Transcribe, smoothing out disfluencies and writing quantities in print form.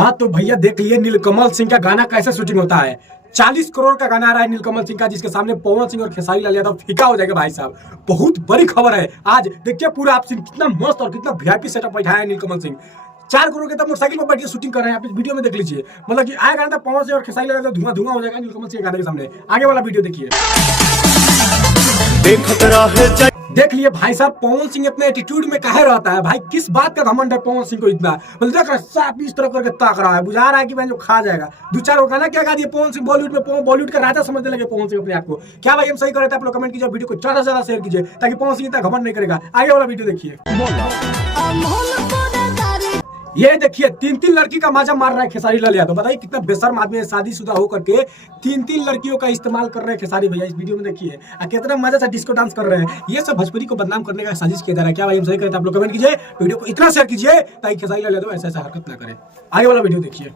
हाँ तो भैया देख लिए नीलकमल सिंह का गाना कैसे शूटिंग होता है। 40 करोड़ का गाना आ रहा है नीलकमल सिंह का, जिसके सामने पवन सिंह और खेसारी लाल यादव फीका हो जाएगा भाई साहब। बहुत बड़ी खबर है आज। देखिए पूरा आप कितना मस्त और कितना वीआईपी सेटअप बैठाया है नीलकमल सिंह। 4 करोड़ के तब मोटरसाइकिल पर बैठ के शूटिंग कर रहे हैं। आप इस वीडियो में देख लीजिए, मतलब कि आएगा ना पवन सिंह और खेसारी लाल यादव धुआं धुआं हो जाएगा नीलकमल सिंह गाने के सामने। आगे वाला वीडियो देखिए। देख लिए भाई साहब पवन सिंह अपने एटीट्यूड में काहे रहता है भाई, किस बात का घमंड है पवन सिंह को इतना। मतलब देख रहा है साफ इस तरह करके ताक रहा है, बुझा रहा है कि भाई जो खा जाएगा। 2-4 गाना क्या गा दिए पवन सिंह बॉलीवुड में, बॉलीवुड का राजा समझने लगे पवन सिंह अपने आप को। क्या भाई हम सही कर रहे थे? आप लोग कमेंट कीजिए, वीडियो को ज्यादा से ज्यादा शेयर कीजिए ताकि पवन सिंह इतना घमंड नहीं करेगा। आगे वाला वीडियो देखिए। ये देखिए 3-3 लड़की का मजा मार रहा है खेसारी लाल यादव। बताइए कितना बेशर्म आदमी है, शादीशुदा होकर के 3-3 लड़कियों का इस्तेमाल कर रहे हैं खेसारी भैया। इस वीडियो में देखिए कितना मजा से डिस्को डांस कर रहे हैं। ये सब भोजपुरी को बदनाम करने का साजिश किया जा रहा है। क्या भाई हम सही करते? आप लोग कमेंट कीजिए, वीडियो को इतना शेयर कीजिए ताकि खेसारी लाल यादव ऐसा हरकत ना करे। आगे वाला वीडियो देखिए।